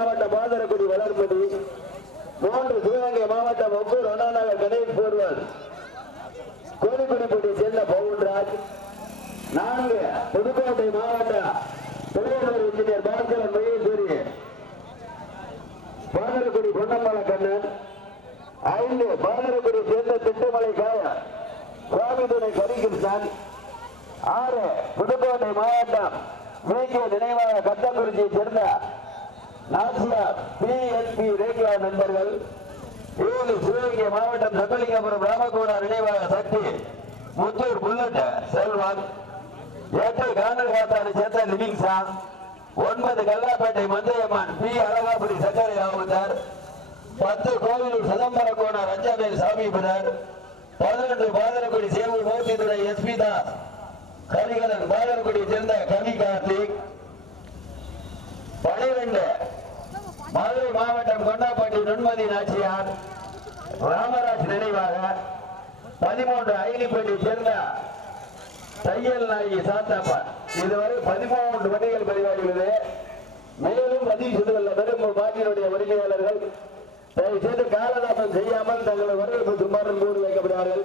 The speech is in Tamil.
மாவட்டம் பாதரக்குடி வளர்மதி மூன்று சிவகங்கை மாவட்டம் ஒவ்வொரு அண்ணாநகர் கணேஷ் போர்வன் கோழிக்குடிப்பட்டி சேர்ந்த பவுன்ராஜ் நான்கு புதுக்கோட்டை மாவட்டம் தொழில்துறை இன்ஜினியர் பாஸ்கரன் மகேஸ்வரி பாதரக்குடி பொன்னம்பல கண்ணன் ஐந்து பாதரக்குடி சேர்ந்த திட்டமலை காய சுவாமி துணை கரிகிருஷ்ணன் ஆறு புதுக்கோட்டை மாவட்டம் மேற்கே நினைவாக கத்தங்குறிச்சியை சேர்ந்த பிஎன்பி ரேடியோ நண்பர்கள் ஏழு சிவகங்கை மாவட்டம் சக்கலிங்கபுரம் ராமகோடா நினைவாக சக்தி முத்தூர் புல்லட் செல்வன் எட்டு கானல் காத்தாடு சேர்ந்த லிவிங்ஸா ஒன்பது கல்லாப்பேட்டை மந்தையம்மன் பி அழகாபுரி சக்கரை ராமந்தர் பத்து கோவிலூர் சிதம்பர கோணர் ரஞ்சாவேல் சாமிபுரர் பதினொன்று பாதரக்குடி சேவூர் மூர்த்திதுரை எஸ்பி தாஸ் சேர்ந்த கவி கார்த்திக் பனிரெண்டு மதுரை மாவட்டம் கொண்டாப்பட்டி நுண்மதி நாச்சியார் ராமராஜ் நினைவாக பதிமூன்று ஐலிப்பட்டி சேர்ந்த தையல் நாயகி சாத்தாப்பா. இதுவரை பதிமூன்று வண்டிகள் பதிவாகியுள்ளது. மேலும் பதிவு செய்துள்ள பெரும் பாட்டினுடைய வருகையாளர்கள் தயவு செய்து காலதாபம் செய்யாமல் தங்களை வரவேற்பு சுமாரம் கூறி வைக்கப்படுவார்கள்.